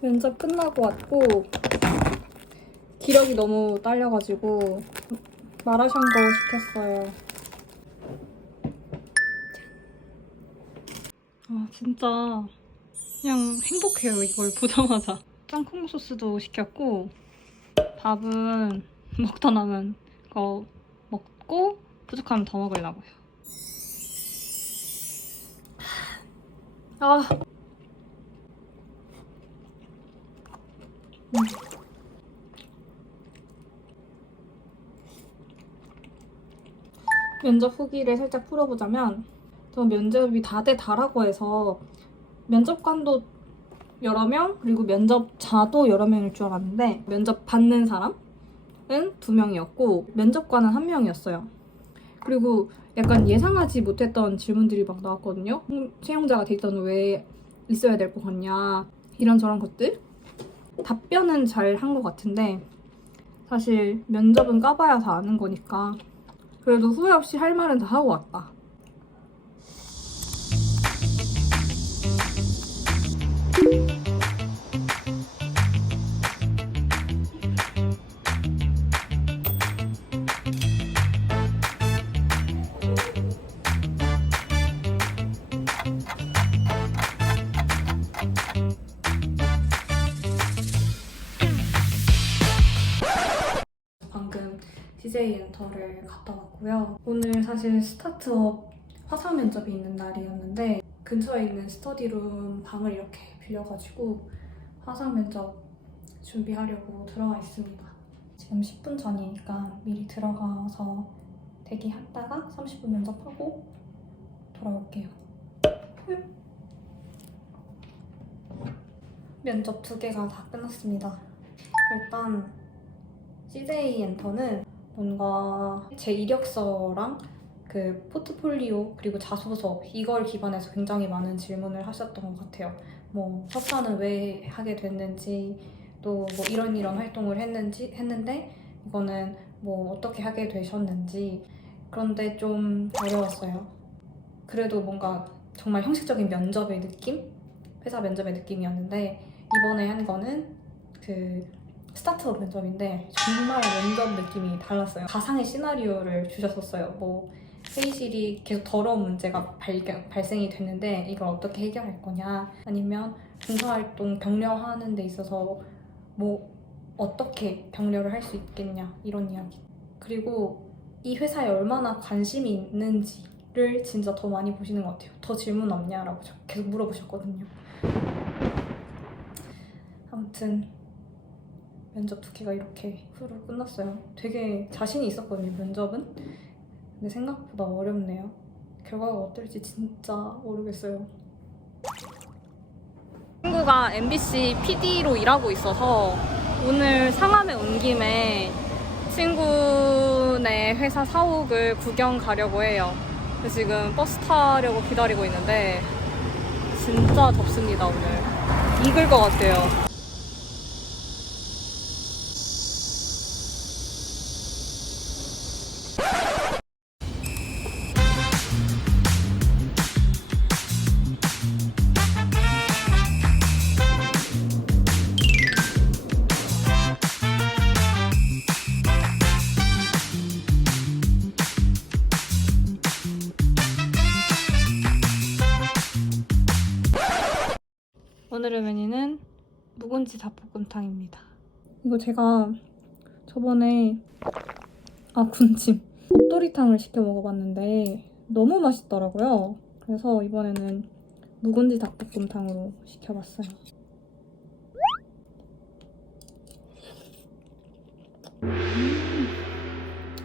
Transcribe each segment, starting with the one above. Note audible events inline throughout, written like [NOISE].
면접 끝나고 왔고 기력이 너무 딸려가지고 마라샹궈 시켰어요. 아 진짜 그냥 행복해요 이걸 보자마자. 땅콩 소스도 시켰고 밥은 먹다 남은 거 먹고 부족하면 더 먹으려고요. 아 면접 후기를 살짝 풀어보자면 저 면접이 다대 다라고 해서 면접관도 여러 명 그리고 면접자도 여러 명일 줄 알았는데 면접 받는 사람은 두 명이었고 면접관은 한 명이었어요. 그리고 약간 예상하지 못했던 질문들이 막 나왔거든요. 음, 채용자가 데이터는 왜 있어야 될 것 같냐 이런저런 것들 답변은 잘 한 것 같은데 사실 면접은 까봐야 다 아는 거니까 그래도 후회 없이 할 말은 다 하고 왔다. DJ 엔터를 갔다 왔고요. 오늘 사실 스타트업 화상 면접이 있는 날이었는데 근처에 있는 스터디룸 방을 이렇게 빌려가지고 화상 면접 준비하려고 들어와 있습니다. 지금 10분 전이니까 미리 들어가서 대기했다가 30분 면접하고 돌아올게요. 면접 두 개가 다 끝났습니다. 일단 CJ 엔터는 뭔가 제 이력서랑 그 포트폴리오 그리고 자소서 이걸 기반해서 굉장히 많은 질문을 하셨던 것 같아요. 뭐 석사는 왜 하게 됐는지 또 뭐 이런 이런 활동을 했는지 했는데 이거는 뭐 어떻게 하게 되셨는지 그런데 좀 어려웠어요. 그래도 뭔가 정말 형식적인 면접의 느낌? 회사 면접의 느낌이었는데 이번에 한 거는 그 스타트업 면접인데 정말 면접 느낌이 달랐어요. 가상의 시나리오를 주셨었어요. 뭐 회의실이 계속 더러운 문제가 발견, 발생이 됐는데 이걸 어떻게 해결할 거냐 아니면 봉사활동 격려하는 데 있어서 뭐 어떻게 격려를 할 수 있겠냐 이런 이야기 그리고 이 회사에 얼마나 관심이 있는지를 진짜 더 많이 보시는 것 같아요. 더 질문 없냐라고 저- 계속 물어보셨거든요. 아무튼 면접 두 개가 이렇게 후루 끝났어요. 되게 자신이 있었거든요, 면접은. 근데 생각보다 어렵네요. 결과가 어떨지 진짜 모르겠어요. 친구가 MBC PD로 일하고 있어서 오늘 상암에 온 김에 친구네 회사 사옥을 구경 가려고 해요. 지금 버스 타려고 기다리고 있는데 진짜 덥습니다, 오늘. 익을 것 같아요. 오늘의 메뉴는 묵은지 닭볶음탕입니다. 이거 제가 저번에 아 군침 곱돌이탕을 시켜 먹어봤는데 너무 맛있더라고요. 그래서 이번에는 묵은지 닭볶음탕으로 시켜봤어요. 음,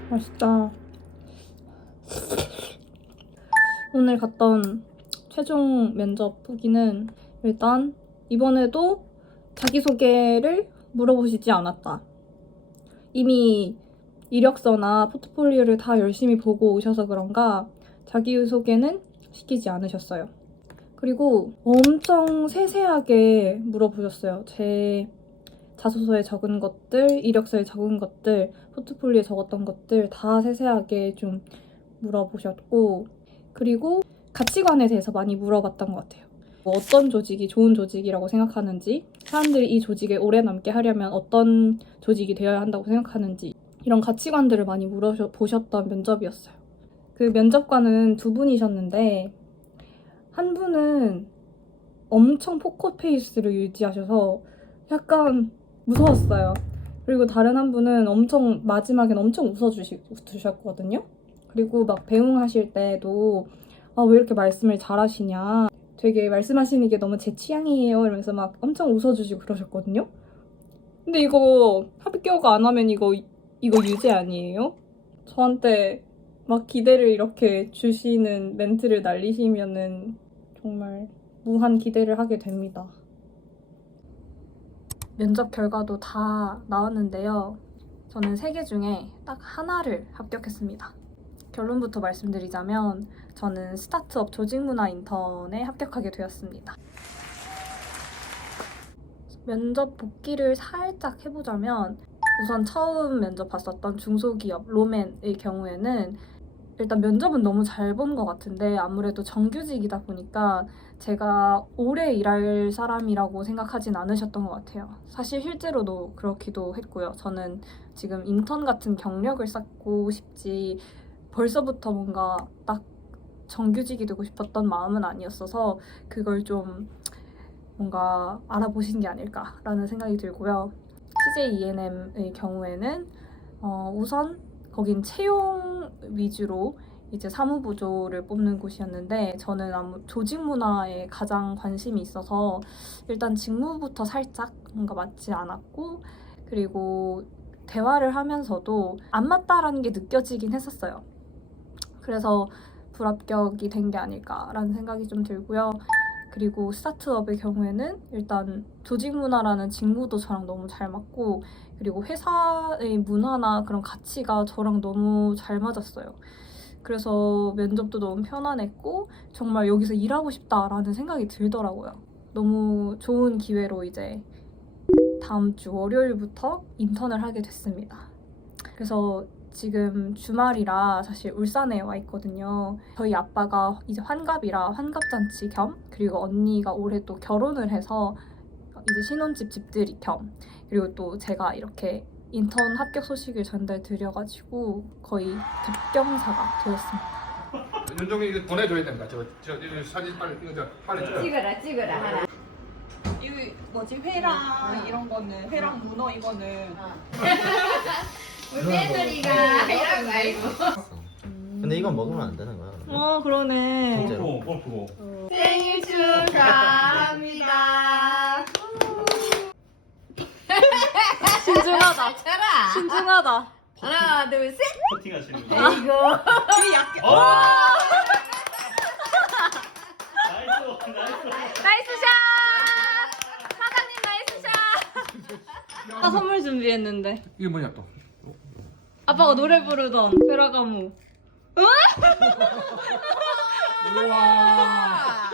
맛있다. 오늘 갔던 최종 면접 후기는 일단 이번에도 자기소개를 물어보시지 않았다. 이미 이력서나 포트폴리오를 다 열심히 보고 오셔서 그런가 자기소개는 시키지 않으셨어요. 그리고 엄청 세세하게 물어보셨어요. 제 자소서에 적은 것들, 이력서에 적은 것들, 포트폴리오에 적었던 것들 다 세세하게 좀 물어보셨고, 그리고 가치관에 대해서 많이 물어봤던 것 같아요. 뭐 어떤 조직이 좋은 조직이라고 생각하는지, 사람들이 이 조직에 오래 남게 하려면 어떤 조직이 되어야 한다고 생각하는지, 이런 가치관들을 많이 물어보셨던 면접이었어요. 그 면접관은 두 분이셨는데, 한 분은 엄청 포커페이스를 유지하셔서 약간 무서웠어요. 그리고 다른 한 분은 엄청 마지막엔 엄청 웃어주셨거든요. 그리고 막 배웅하실 때도 아, 왜 이렇게 말씀을 잘하시냐. 되게 말씀하시는 게 너무 제 취향이에요. 이러면서 막 엄청 웃어주시고 그러셨거든요. 근데 이거 합격 안 하면 이거 이거 유죄 아니에요? 저한테 막 기대를 이렇게 주시는 멘트를 날리시면은 정말 무한 기대를 하게 됩니다. 면접 결과도 다 나왔는데요. 저는 세 개 중에 딱 하나를 합격했습니다. 결론부터 말씀드리자면 저는 스타트업 조직문화 인턴에 합격하게 되었습니다. 면접 복귀를 살짝 해보자면 우선 처음 면접 봤었던 중소기업 로맨의 경우에는 일단 면접은 너무 잘 본 것 같은데 아무래도 정규직이다 보니까 제가 오래 일할 사람이라고 생각하진 않으셨던 것 같아요. 사실 실제로도 그렇기도 했고요. 저는 지금 인턴 같은 경력을 쌓고 싶지 벌써부터 뭔가 딱 정규직이 되고 싶었던 마음은 아니었어서 그걸 좀 뭔가 알아보신 게 아닐까라는 생각이 들고요. CJ E&M의 경우에는 어, 우선 거긴 채용 위주로 이제 사무부조를 뽑는 곳이었는데 저는 아무 조직 문화에 가장 관심이 있어서 일단 직무부터 살짝 뭔가 맞지 않았고 그리고 대화를 하면서도 안 맞다라는 게 느껴지긴 했었어요. 그래서 불합격이 된 게 아닐까라는 생각이 좀 들고요. 그리고 스타트업의 경우에는 일단 조직 문화라는 직무도 저랑 너무 잘 맞고 그리고 회사의 문화나 그런 가치가 저랑 너무 잘 맞았어요. 그래서 면접도 너무 편안했고 정말 여기서 일하고 싶다라는 생각이 들더라고요. 너무 좋은 기회로 이제 다음 주 월요일부터 인턴을 하게 됐습니다. 그래서 지금 주말이라 사실 울산에 와 있거든요. 저희 아빠가 이제 환갑이라 환갑잔치 겸 그리고 언니가 올해 또 결혼을 해서 이제 신혼집 집들이 겸 그리고 또 제가 이렇게 인턴 합격 소식을 전달 드려가지고 거의 급경사가 되었습니다. 윤종이 이거 보내줘야 된다. 저, 저, 저 사진 빨리 이거 저 빨리 찍어. 찍어라 찍어라 하나 이거 뭐지 회랑 이런 거는 회랑 문어 이거는 며느리가 이런 거 알고 근데 이건 먹으면 안 되는 거야. 어 그러네. 진짜로. 골프고. 생일 축하합니다 신중하다. 잘라 신중하다. 하나 둘셋 커팅하시는 거. 아이고 나이스, 나이스. 나이스 샷! 사장님 나이스 샷! 아 선물 준비했는데 이게 뭐냐 또? 아빠가 노래 부르던 페라가무 우와. 와.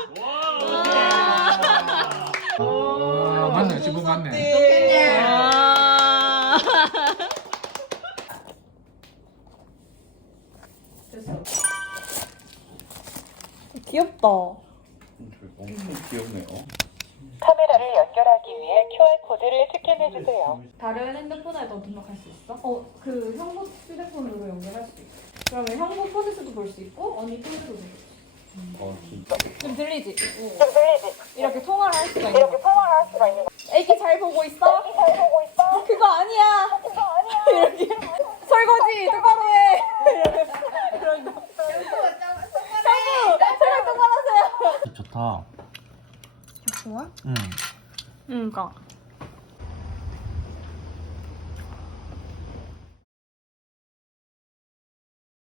오, 맞네. 지금 맞네. 아 귀엽다 엄청 귀엽네요. 카메라를 연결하기 위해 QR 코드를 스캔해 주세요. 다른 핸드폰에도 등록할 수 있어? 어, 그 형부 휴대폰으로 연결할 수 있어 그러면 형부 폰에서도 볼 수 있고 언니 폰에서도 볼 수 있어 어, 진짜. 좀 들리지? 좀 들리지? 이렇게 통화를 할 수가 있는 이렇게 거 통화를 할 수가 있는 거. 애기 잘 보고 있어? 잘 보고 있어? 그거 아니야 그거 아니야. [LAUGHS] 이렇게 설거지 똑바로 해 이러면서 형부 설거지 똑바로 하세요 좋다. 좋아? 응. 응, 그니까